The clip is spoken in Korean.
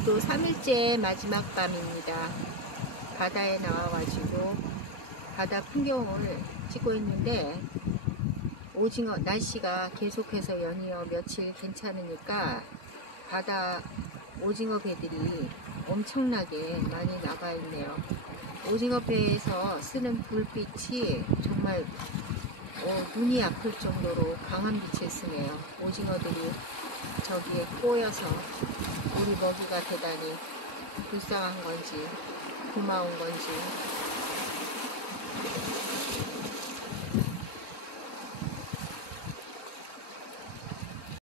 오늘도 3일째 마지막 밤입니다. 바다에 나와가지고 바다 풍경을 찍고 있는데 오징어 날씨가 계속해서 연이어 며칠 괜찮으니까 바다 오징어 배들이 엄청나게 많이 나가 있네요. 오징어 배에서 쓰는 불빛이 정말 눈이 아플 정도로 강한 빛을 쓰네요. 오징어들이 저기에 꼬여서 우리 먹이가 대단히 불쌍한 건지 고마운 건지